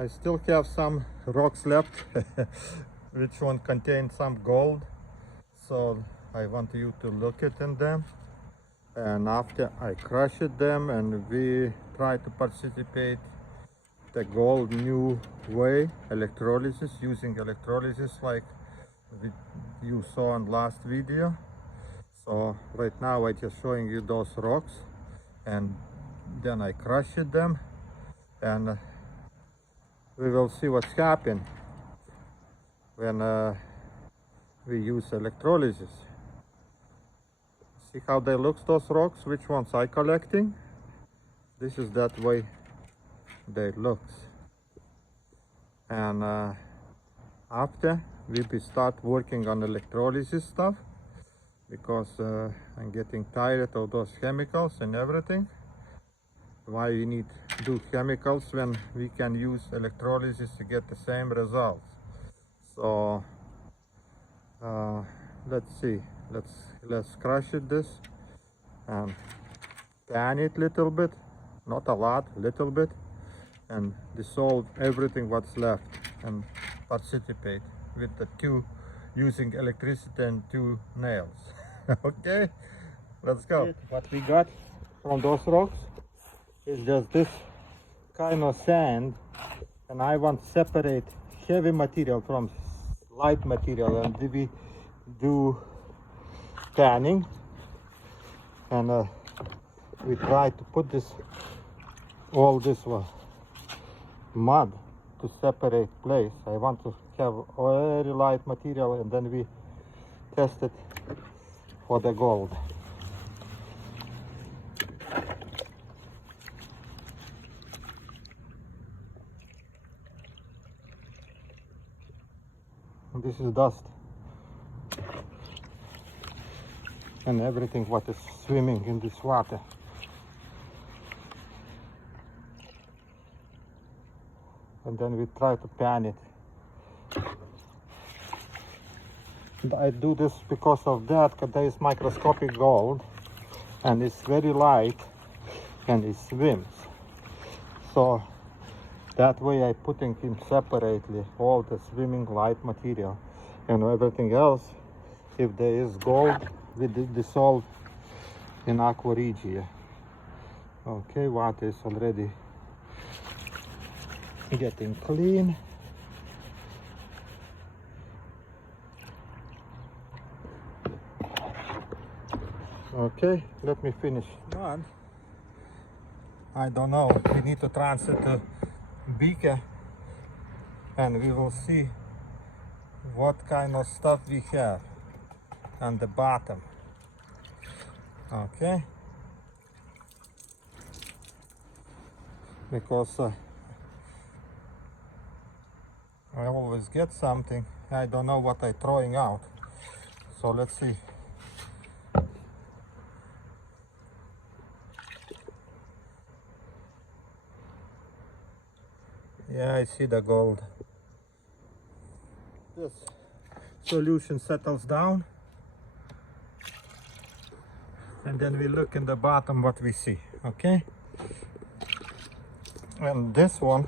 I still have some rocks left, which one contains some gold. So I want you to look at them. And after I crushed them and we try to precipitate the gold new way, electrolysis, using electrolysis like you saw in last video. So right now I just showing you those rocks, and then I crushed them, and we will see what's happened when we use electrolysis. See how they look, those rocks, which ones I collecting. This is that way they looks. And after we start working on electrolysis stuff, because I'm getting tired of those chemicals and everything. Why we need to do chemicals when we can use electrolysis to get the same results? So let's see, let's crush this and pan it little bit, not a lot, little bit, and dissolve everything what's left and precipitate with the two, using electricity and two nails. Okay, let's go. What we got from those rocks is just this kind of sand, and I want to separate heavy material from light material, and we do panning, and we try to put all this mud to separate place. I want to have very light material, and then we test it for the gold. And this is dust and everything what is swimming in this water. And then we try to pan it. And I do this because of that, because there is microscopic gold and it's very light and it swims. So that way I putting in separately all the swimming light material, and everything else, if there is gold, we dissolve in aqua regia. Okay, water is already getting clean. Okay, let me finish. One, I don't know, we need to transfer to beaker, and we will see what kind of stuff we have on the bottom. Okay, because I always get something. I don't know what I'm throwing out, so let's see. Yeah, I see the gold. This solution settles down, and then we look in the bottom what we see. Okay, and this one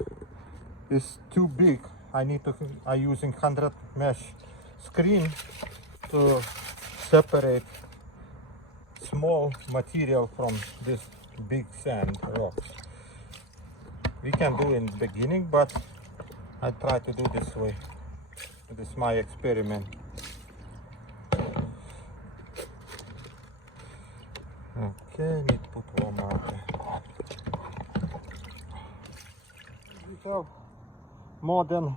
is too big. I using 100 mesh screen to separate small material from this big sand rocks. We can do in the beginning, but I try to do this way. This is my experiment. Okay, need to put warm water. We have more than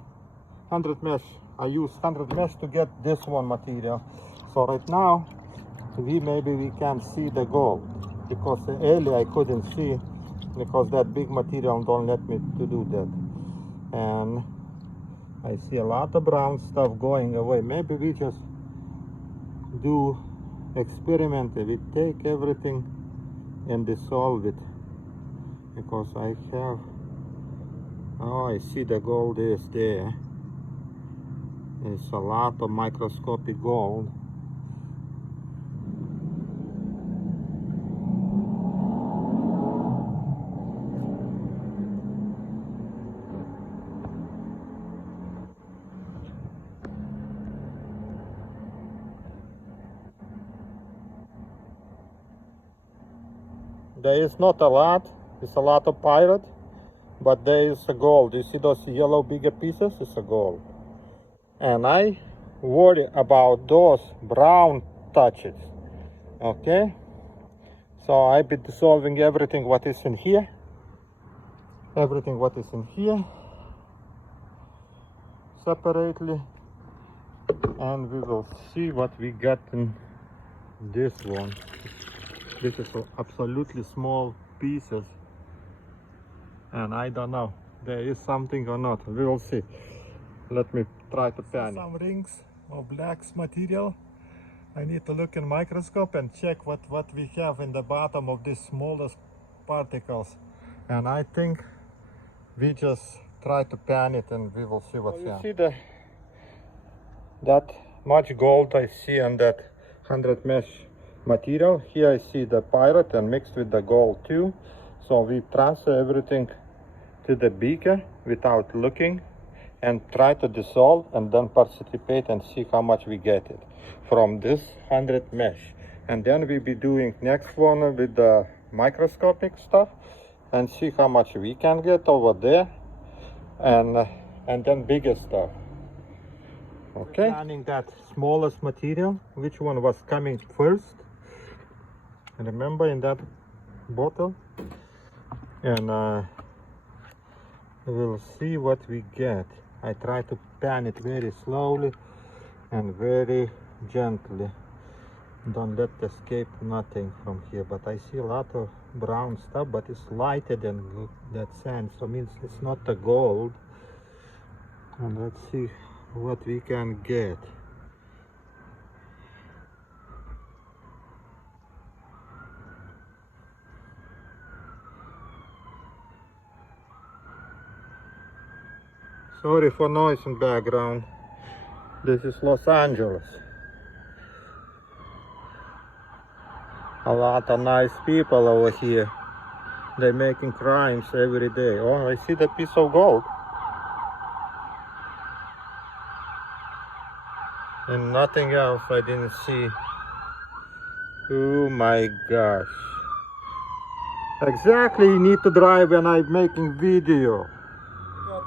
100 mesh. I use 100 mesh to get this one material. So right now, maybe we can see the gold, because earlier I couldn't see, because that big material don't let me to do that. And I see a lot of brown stuff going away. Maybe we just do experiment. We take everything and dissolve it, because I have, oh, I see the gold is there. It's a lot of microscopic gold. there is not a lot. It's a lot of pirate, but there is a gold. You see those yellow bigger pieces? It's a gold. And I worry about those brown touches. Okay, so I be dissolving everything what is in here. Everything what is in here separately, and we will see what we got in this one. This is absolutely small pieces, and I don't know there is something or not. We will see. Let me try to pan it. Some rings of black material. I need to look in microscope and check what we have in the bottom of these smallest particles, and I think we just try to pan it and we will see what's here. You see that much gold I see on that 100 mesh material. Here I see the pirate and mixed with the gold too. So we transfer everything to the beaker without looking and try to dissolve and then precipitate and see how much we get it from this 100 mesh. And then we'll be doing next one with the microscopic stuff and see how much we can get over there, and then bigger stuff. Okay, planning that smallest material, which one was coming first, remember, in that bottle, and we'll see what we get. I try to pan it very slowly and very gently. Don't let escape nothing from here, but I see a lot of brown stuff, but it's lighter than that sand, so means it's not the gold. And let's see what we can get. Sorry for noise in background. This is Los Angeles. A lot of nice people over here. They're making crimes every day. Oh, I see the piece of gold. And nothing else I didn't see. Oh my gosh. Exactly, you need to drive when I'm making video. Got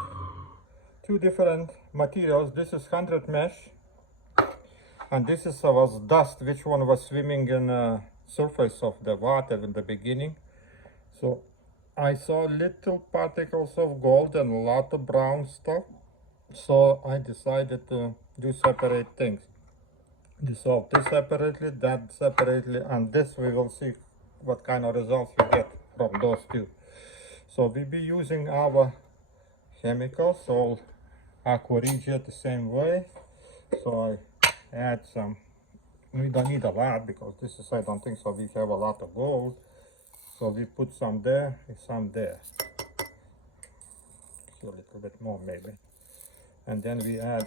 two different materials. This is 100 mesh. And this is was dust, which one was swimming in surface of the water in the beginning. So I saw little particles of gold and a lot of brown stuff. So I decided to do separate things. Dissolve this separately, that separately, and this we will see what kind of results we get from those two. So we'll be using our chemicals, all aqua regia the same way. So I add some. We don't need a lot because this is, I don't think so, we have a lot of gold. So we put some there and some there. A little bit more maybe. And then we add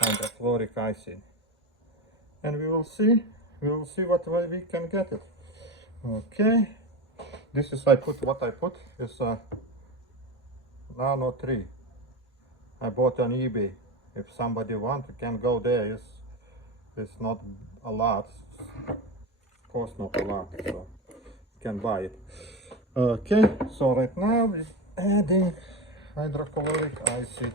hydrochloric acid. And we will see what way we can get it. Okay. This is what I put is nano 3. I bought on eBay. If somebody wants, you can go there. It's not a lot. Cost not a lot, so you can buy it. Okay, so right now we're adding hydrochloric acid.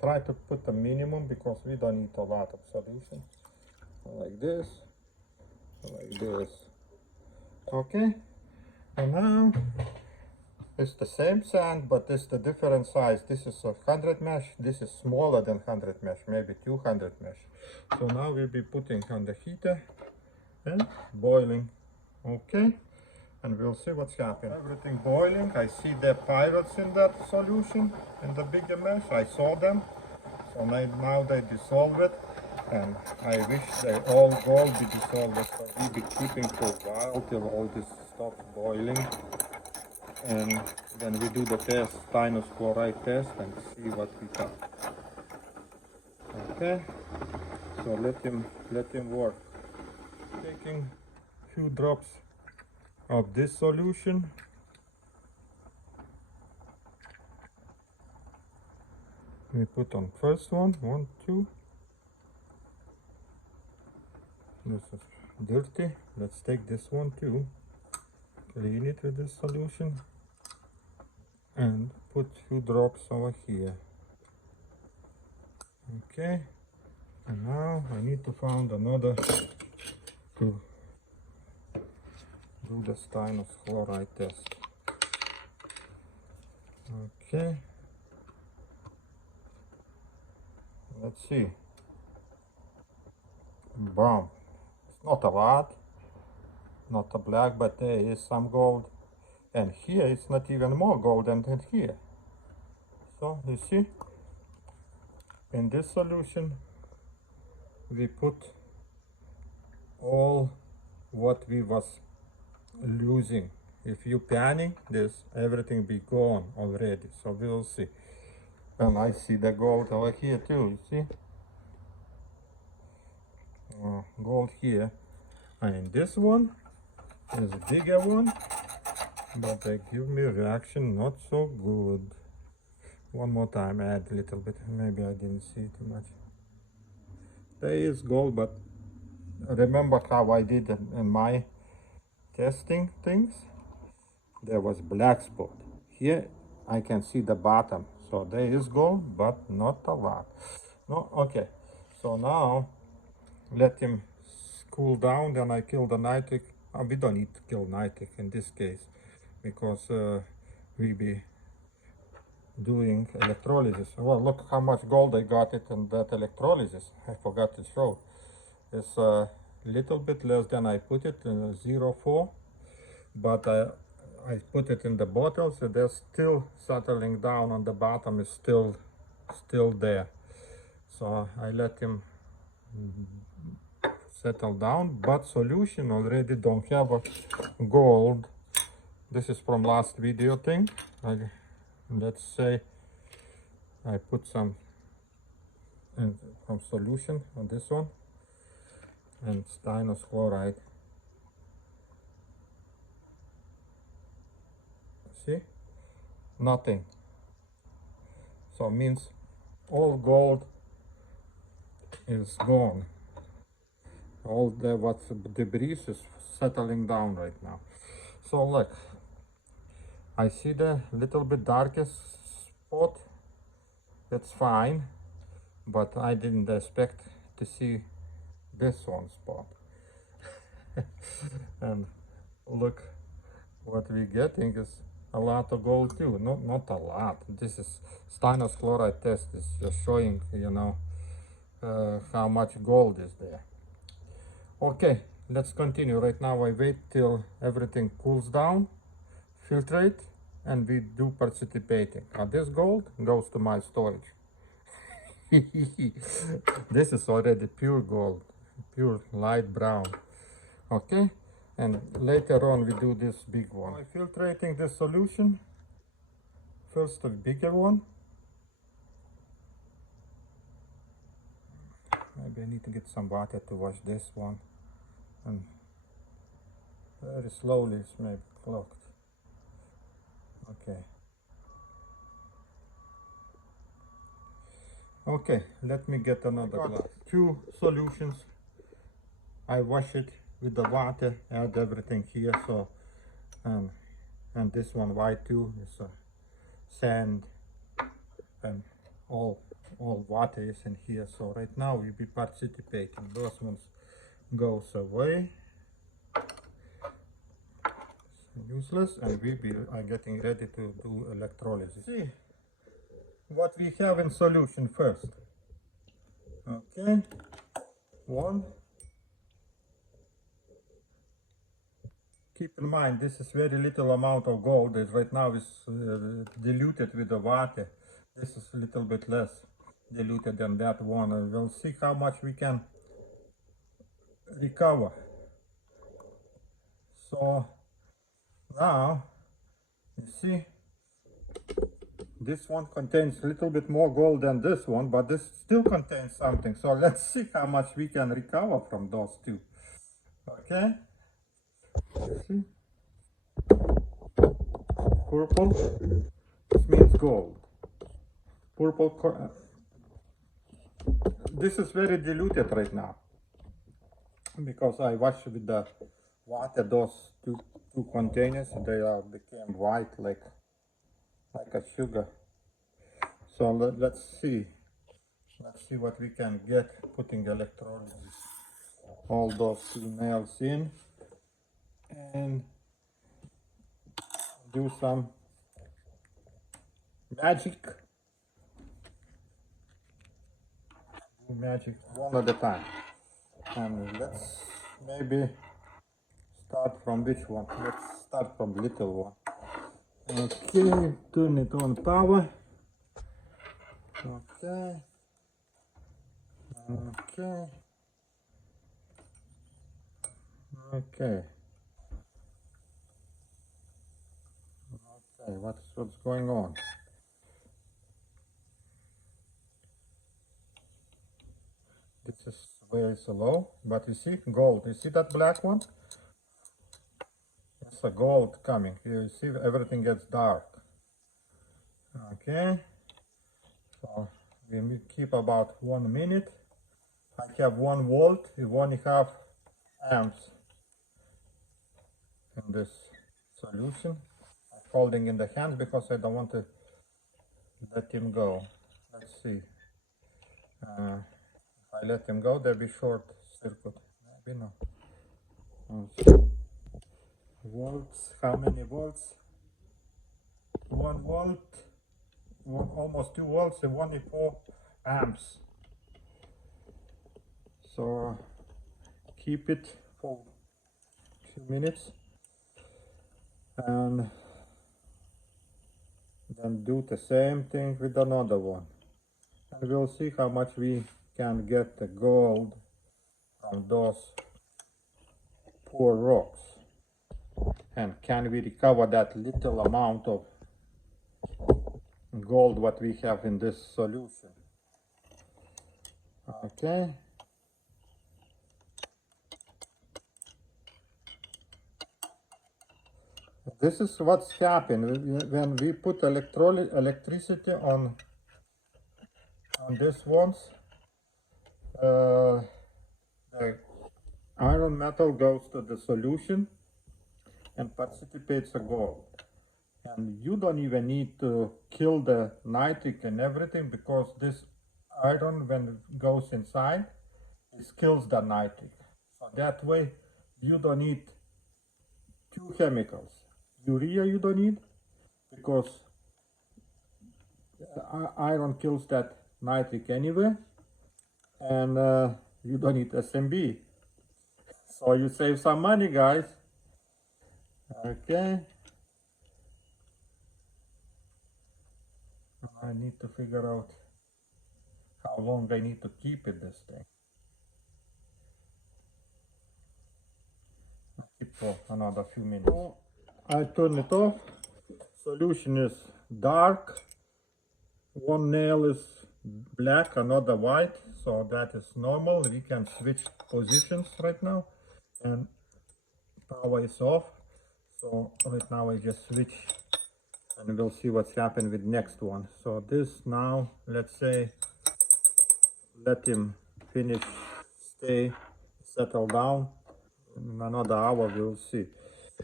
Try to put a minimum because we don't need a lot of solution. Like this, like this. Okay, and now it's the same sand, but it's the different size. This is a 100 mesh, this is smaller than 100 mesh, maybe 200 mesh. So now we'll be putting on the heater and boiling. Okay, and we'll see what's happening. Everything boiling. I see the pirates in that solution, in the bigger mesh. I saw them. So now they dissolve it, and I wish they all gold be dissolved. So we'll be keeping for a while till all this stops boiling. And then we do the test, styrene chloride test, and see what we got. Okay, so let him work. Taking few drops of this solution. We put on first one, 1, 2. This is dirty. Let's take this one too, clean it with this solution, and put few drops over here. Okay, and now I need to find another to do the styrene chloride test. Okay, let's see. Boom. It's not a lot, not a black, but there is some gold. And here it's not even more golden than here. So you see, in this solution we put all what we was losing. If you panning this, everything be gone already. So we will see. And I see the gold over here too, you see? Gold here. And this one is a bigger one, but they give me reaction not so good. One more time, add a little bit. Maybe I didn't see too much. There is gold, but remember how I did in my testing things? There was black spot. Here I can see the bottom. So there is gold, but not a lot. No, okay. So now let him cool down, then I kill the nitric. We don't need to kill nitric in this case, because we be doing electrolysis. Well, look how much gold I got it in that electrolysis. I forgot to show. It's a little bit less than I put it in 0.4, but I put it in the bottle, so they're still settling down on the bottom, is still there. So I let him settle down, but solution already don't have a gold. This is from last video thing. Let's say I put some from solution on this one and styrene chloride. See, nothing. So means all gold is gone. All the what debris is settling down right now. So look, I see the little bit darkest spot. That's fine, but I didn't expect to see this one spot. And look, what we're getting is a lot of gold too. Not a lot. This is styrene chloride test. Is just showing, you know, how much gold is there. Okay, let's continue. Right now I wait till everything cools down, filtrate, and we do precipitating. Now this gold goes to my storage. This is already pure gold, pure light brown. Okay, and later on we do this big one. I'm filtrating this solution. First a bigger one. Maybe I need to get some water to wash this one. And very slowly it's maybe clogged. Okay. Okay, let me get another glass. Two solutions. I wash it with the water, add everything here. So, and this one white too is sand, and all water is in here. So right now we be participating. Those ones goes away. Useless, and we are getting ready to do electrolysis. See what we have in solution first. Okay, one. Keep in mind this is very little amount of gold. It right now is diluted with the water. This is a little bit less diluted than that one, and we'll see how much we can recover. So now you see this one contains a little bit more gold than this one, but this still contains something. So let's see how much we can recover from those two. Okay, see, purple, this means gold. Purple, this is very diluted right now. because I washed with the water those two containers. They became white like a sugar. So let's see what we can get putting electrolysis. All those two nails in and do some magic. Do magic one at a time. And let's maybe start from which one? Let's start from little one. Okay, turn it on power. Okay. Okay. Okay. Okay, what's going on? This is very slow, but you see gold. You see that black one? It's a gold coming. You see everything gets dark. Okay. So we keep about 1 minute. I have 1 volt, 1.5 amps in this solution. I'm holding in the hands because I don't want to let him go. Let's see. If I let him go, there'll be short circuit. Maybe no. Volts. How many volts? 1 volt. Almost 2 volts and 1.4 amps. So keep it for a few minutes and then do the same thing with another one, and we'll see how much we can get the gold from those poor rocks, and can we recover that little amount of gold what we have in this solution. Okay. This is what's happened when we put electricity on these ones. The iron metal goes to the solution and precipitates a gold. And you don't even need to kill the nitric and everything, because this iron, when it goes inside, it kills the nitric. So that way you don't need 2 chemicals. Urea you don't need, because iron kills that nitric anyway, and you don't need SMB. So you save some money, guys. Okay. I need to figure out how long I need to keep it this thing. I'll keep for another few minutes. I turn it off. Solution is dark. 1 nail is black, another white, so that is normal. We can switch positions right now, and power is off. So right now I just switch, and we'll see what's happened with next one. So this now, let's say, let him finish, stay, settle down. In another hour we'll see.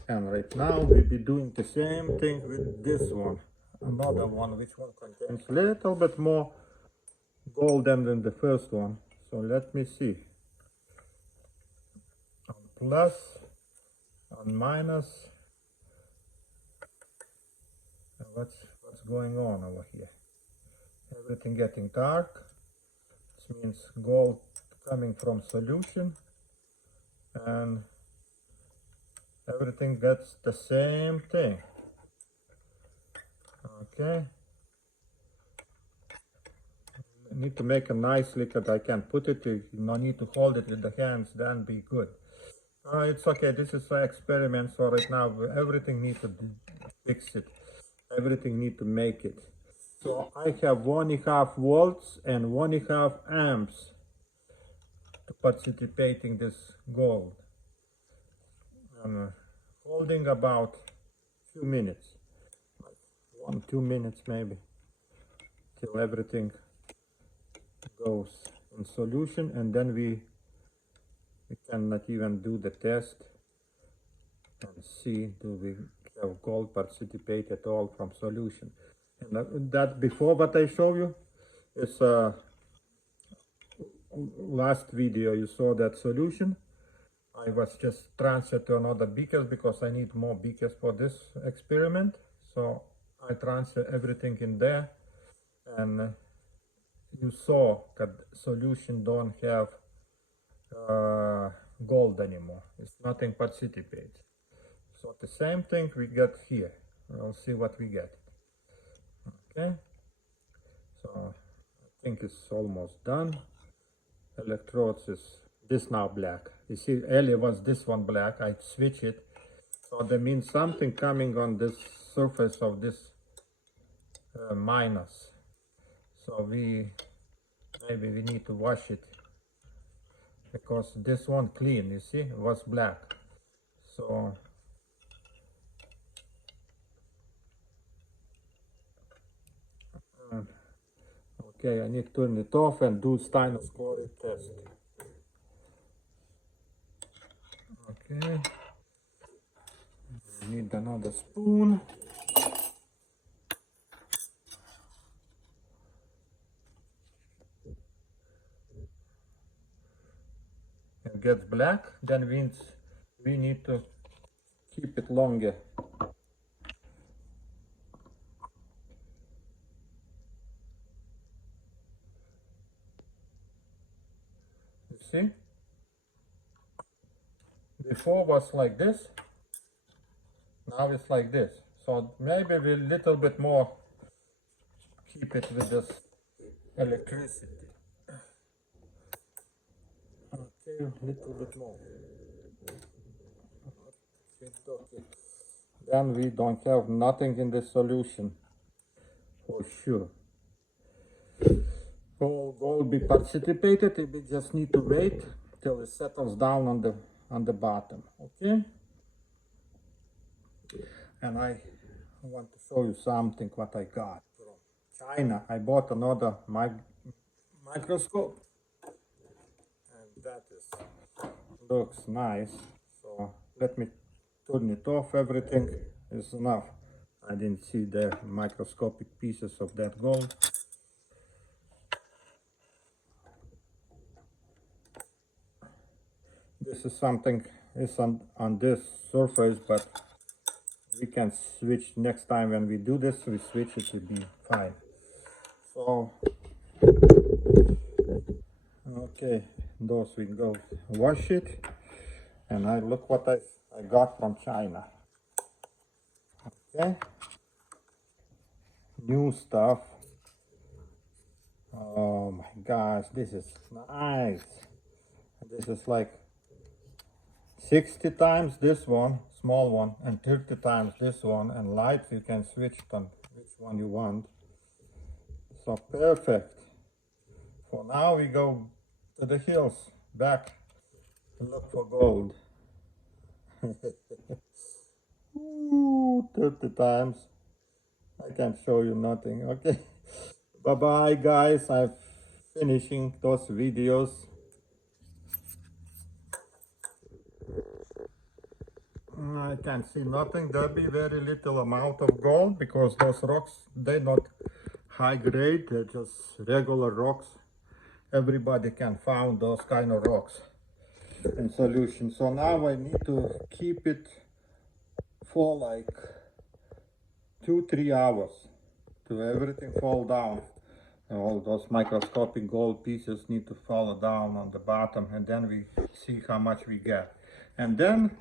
And right now we'll be doing the same thing with this one. Another one, which one contains a little bit more gold than the first one. So let me see. On plus, on minus. What's going on over here? Everything getting dark. This means gold coming from solution, and everything gets the same thing. Okay. I need to make a nice liquid. I can put it, you no need to hold it with the hands, then be good. It's okay, this is an experiment, so right now everything needs to fix it. Everything need to make it. So I have 1.5 volts and 1.5 amps to participating this gold. I'm holding about few minutes, like 1-2 minutes maybe, till everything goes in solution, and then we We cannot even do the test and see do we have gold participate at all from solution. And that before what I show you is last video you saw that solution. I was just transferred to another beakers because I need more beakers for this experiment. So I transfer everything in there, and you saw that solution don't have gold anymore. It's nothing participates. So the same thing we get here. We'll see what we get. Okay. So I think it's almost done. Electrodes is this now black. You see earlier was this one black. I switch it. So that means something coming on this surface of this minus. So maybe we need to wash it, because this one clean, you see, was black. So okay, I need to turn it off and do steinoscoric test. Okay, need another spoon. It gets black, then means we need to keep it longer. You see? Before was like this, now it's like this. So maybe we a little bit more keep it with this electricity. Okay, a little bit more. Okay. Then we don't have nothing in the solution for sure. All gold be participated. We just need to wait till it settles down on the bottom. Okay. And I want to show you something what I got from China. I bought another microscope, and that looks nice. So let me turn it off. Everything is enough. I didn't see the microscopic pieces of that gold. This is something is on this surface, but we can switch next time when we do this. We switch it to be fine. So okay, those we go wash it, and I look what I got from China. Okay, new stuff. Oh my gosh, this is nice. This is like 60 times this one, small one, and 30 times this one, and lights you can switch it on which one you want. So perfect. For now we go to the hills back to look for gold. Ooh, 30 times. I can't show you nothing. Okay. Bye bye guys. I'm finishing those videos. I can't see nothing. There'll be very little amount of gold because those rocks, they're not high grade, they're just regular rocks. Everybody can find those kind of rocks in solution. So now I need to keep it for like 2-3 hours to everything fall down. And all those microscopic gold pieces need to fall down on the bottom, and then we see how much we get. And then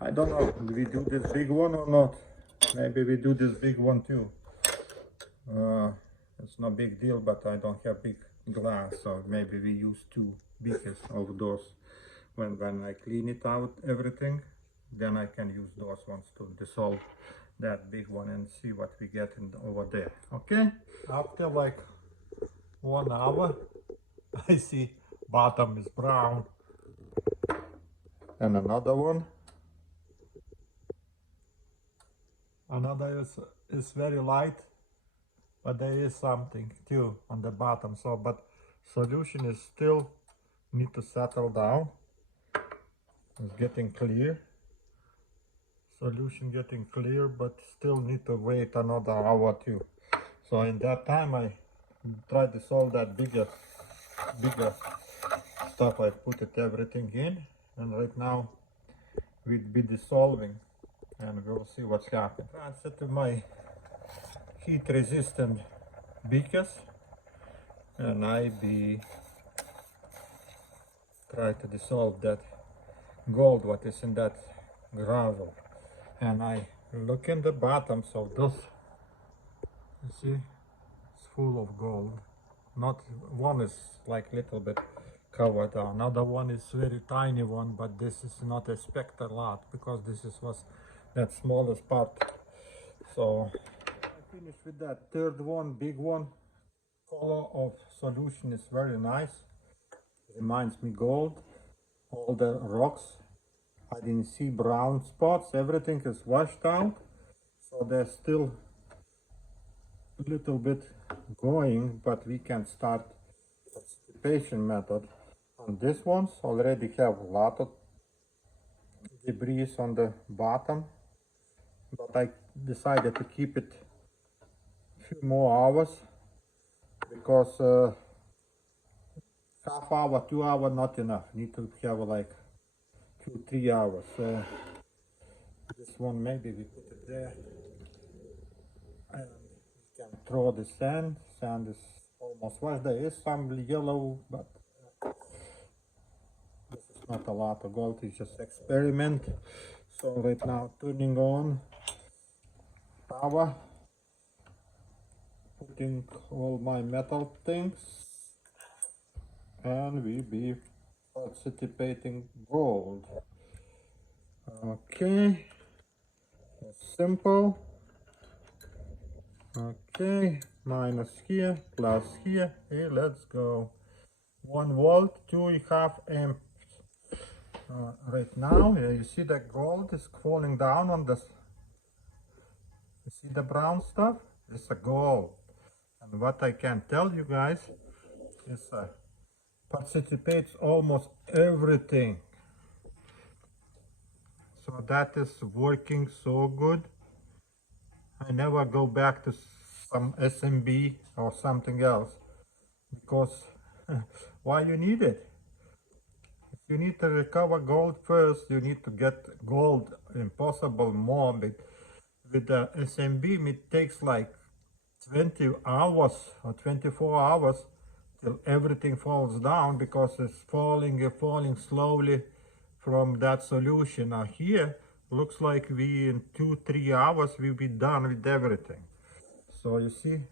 I don't know, do we do this big one or not? Maybe we do this big one too. It's no big deal, but I don't have big glass, so maybe we use 2 beakers of those. When I clean it out, everything, then I can use those ones to dissolve that big one and see what we get over there. Okay? After like 1 hour, I see bottom is brown. And another one. Another is very light, but there is something too on the bottom. So, but solution is still need to settle down. It's getting clear. Solution getting clear, but still need to wait another hour too. So in that time I try to solve that bigger stuff. I put it everything in, and right now we'll be dissolving, and we'll see what's happening. I set to my heat resistant beakers, and I be try to dissolve that gold what is in that gravel. And I look in the bottoms of this, you see, it's full of gold. Not one is like little bit covered, another one is very tiny one, but this is not expect a lot because this is was that smallest part. So I finished with that third one, big one. Color of solution is very nice, reminds me gold. All the rocks, I didn't see brown spots, everything is washed out, so there's still a little bit going, but we can start precipitation method. And these ones already have a lot of debris on the bottom, but I decided to keep it a few more hours because half hour, 2 hour not enough, need to have like 2-3 hours. So this one maybe we put it there, and we can throw the sand. Sand is almost washed. There is some yellow, but this is not a lot of gold. It's just experiment. So right now turning on power, putting all my metal things, and we be precipitating gold. Okay, simple. Okay, minus here, plus here. Hey, let's go. 1 volt, 2.5 amps. Right now, you see the gold is falling down on this. You see the brown stuff? It's a gold. And what I can tell you guys is participates almost everything. So that is working so good. I never go back to some SMB or something else, because why you need it? If you need to recover gold first, you need to get gold impossible more. But with the SMB, it takes like 20 hours or 24 hours till everything falls down, because it's falling slowly from that solution. Now here looks like we in 2-3 hours we'll be done with everything. So you see,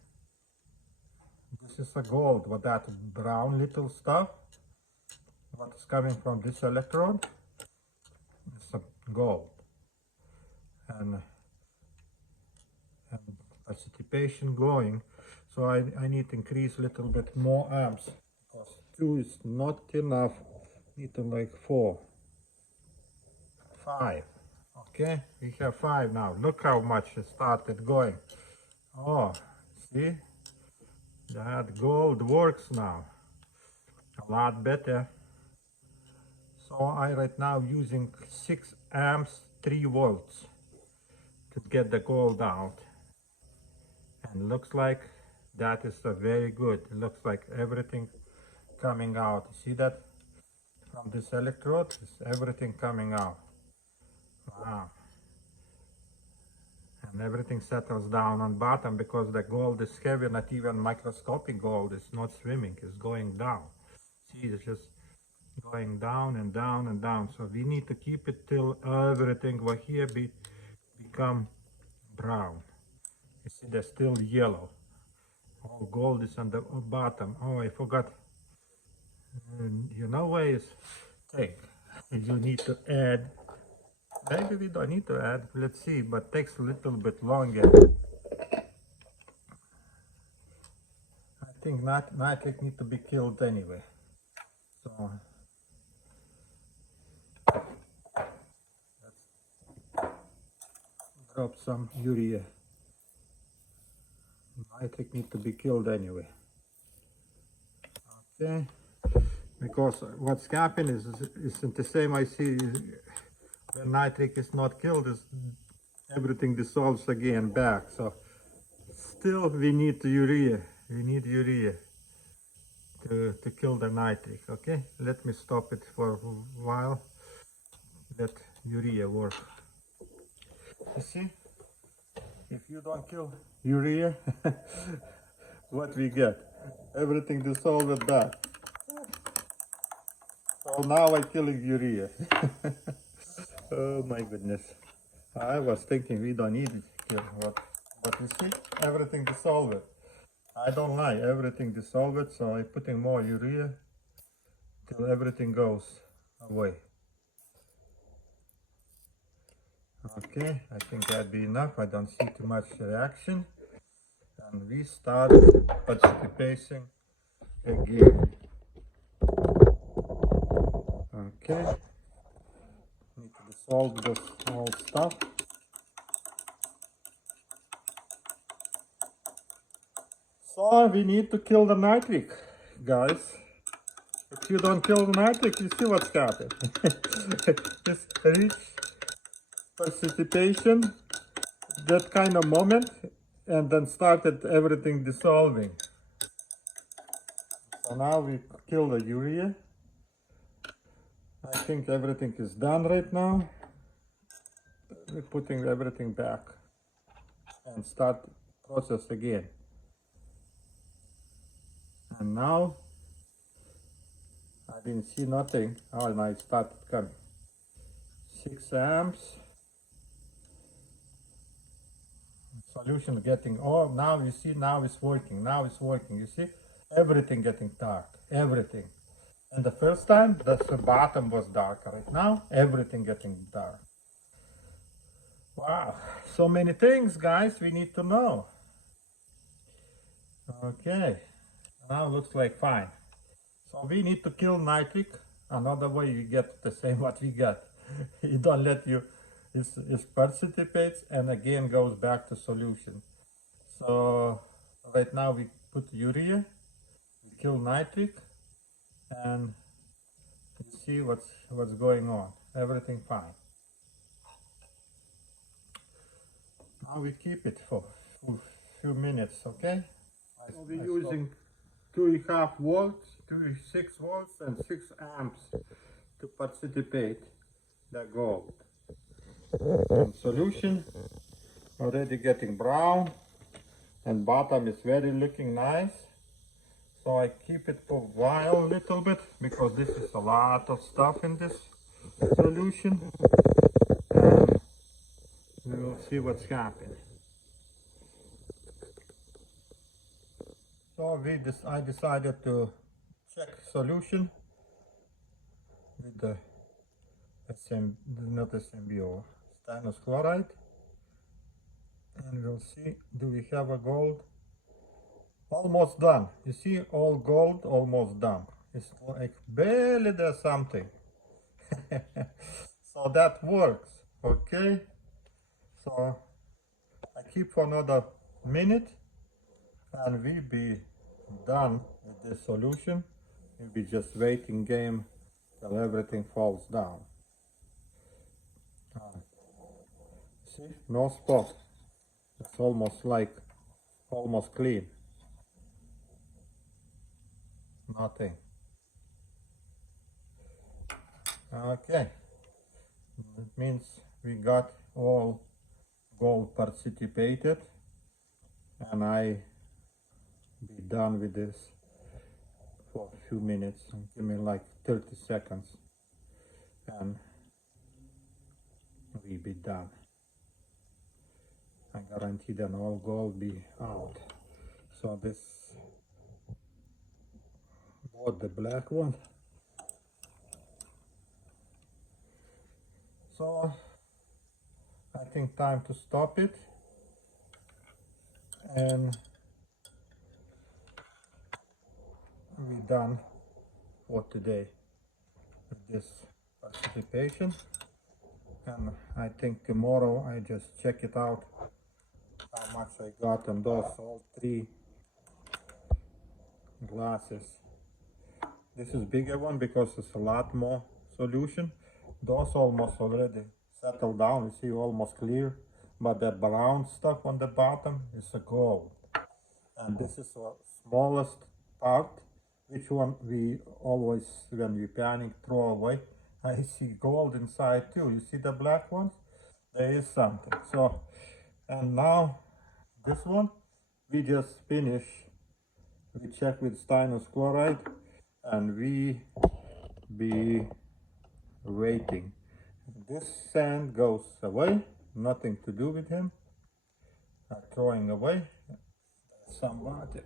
this is a gold with that brown little stuff what is coming from this electrode. It's a gold, and precipitation going. So I need to increase a little bit more amps, because 2 is not enough. Need to make 4, 5. Okay, we have 5 now. Look how much it started going. Oh, see, that gold works now a lot better. So I right now using 6 amps, 3 volts to get the gold out, and looks like that is a very good. It looks like everything coming out. You see that from this electrode? Is everything coming out. Wow. And everything settles down on bottom, because the gold is heavy. Not even microscopic gold is not swimming, it's going down. See, it's just going down and down and down. So we need to keep it till everything over here become brown. You see, they're still yellow. All gold is on the bottom. Oh, I forgot. You know where is take. You need to add. Maybe we don't need to add. Let's see, but takes a little bit longer. I think nitric need to be killed anyway. So let's drop some urea. Nitric need to be killed anyway. Okay, because what's happening is the same I see when nitric is not killed, is everything dissolves again back. So still we need urea. We need urea to kill the nitric. Okay, let me stop it for a while. Let urea work. You see, if you don't kill urea, what we get? Everything dissolved back. So now I'm killing urea. Oh my goodness. I was thinking we don't need it here, but you see, everything dissolved. I don't lie, everything dissolved, so I'm putting more urea till everything goes away. Okay, I think that'd be enough. I don't see too much reaction. And we start precipitation again. Okay, need to dissolve this whole stuff. So we need to kill the nitric, guys. If you don't kill the nitric, you see what's happening. This rich precipitation, that kind of moment, and then started everything dissolving. So now we kill the urea. I think everything is done right now. We're putting everything back and start process again. And now I didn't see nothing. Oh, and I started coming. 6 amps. Solution getting, oh, now you see, now it's working. Now it's working. You see, everything getting dark. Everything. And the first time, the bottom was dark. Right now, everything getting dark. Wow, so many things, guys, we need to know. Okay, now looks like fine. So we need to kill nitric. Another way you get the same what we got. You don't let you, it precipitates and again goes back to solution. So right now we put urea, we kill nitric, and you see what's going on. Everything fine. Now we keep it for a few minutes, okay? So we're using 2.5 volts, 6 volts and 6 amps to precipitate the gold. And solution already getting brown and bottom is very looking nice. So I keep it for a while a little bit because this is a lot of stuff in this solution. And we will see what's happening. So I decided to check solution with the not SMBO, stannous chloride, and we'll see, do we have a gold? Almost done. You see, all gold, almost done. It's like barely there's something. So that works, okay? So I keep for another minute and we'll be done with the solution. We'll be just waiting game till everything falls down. See, no spot. It's almost clean. Nothing. Okay. It means we got all gold precipitated, and I be done with this for a few minutes. Give me like 30 seconds and we be done. I guarantee that all gold be out. So this, bought the black one. So I think time to stop it and we done for today with this participation. And I think tomorrow I just check it out how much I got on those all 3 glasses. This is bigger one because it's a lot more solution. Those almost already settled down. You see, almost clear, but the brown stuff on the bottom is a gold. And this is the smallest part, which one we always, when we panic, throw away. I see gold inside too. You see the black ones? There is something. So, and now this one, we just finish. We check with stannous chloride, and we be waiting. This sand goes away, nothing to do with him. Throwing away some water.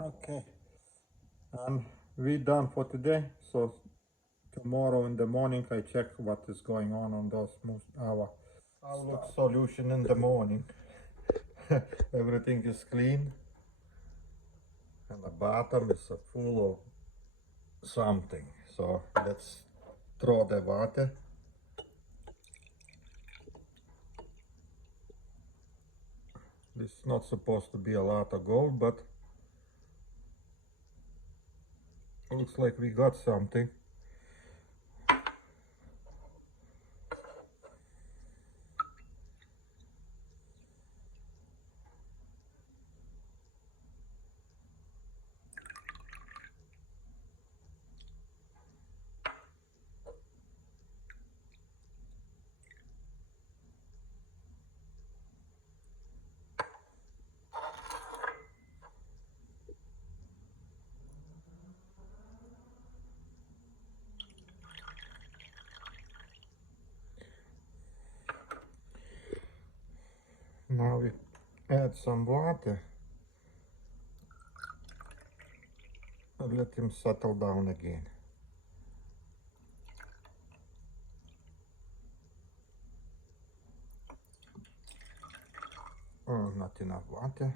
Okay, and we done for today. So tomorrow in the morning I check what is going on those our outlook solution in the morning. Everything is clean, and the bottom is full of something. So let's throw the water. This is not supposed to be a lot of gold, but looks like we got something. Now we add some water and let him settle down again. Oh, not enough water.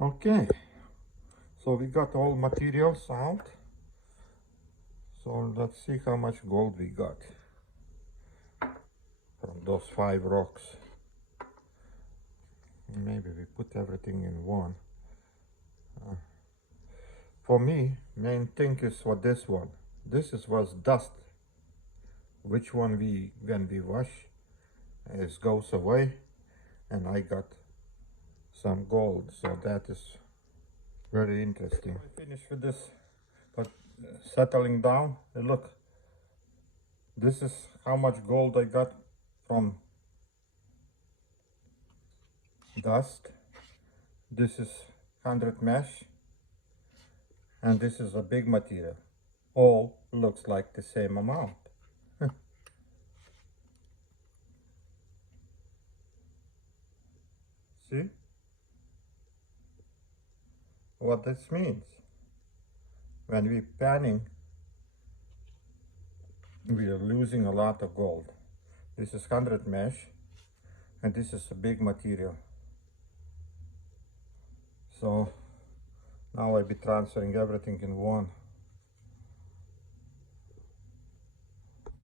Okay, so we got all materials out. So let's see how much gold we got from those 5 rocks. Maybe we put everything in one. For me, main thing is for this one. This was dust. Which one when we wash, it goes away, and I got some gold. So that is very interesting. I finished with this, but settling down. And look, this is how much gold I got from dust. This is 100 mesh, and this is a big material. All looks like the same amount. See what this means? When we panning, we are losing a lot of gold. This is 100 mesh, and this is a big material. So now I'll be transferring everything in one.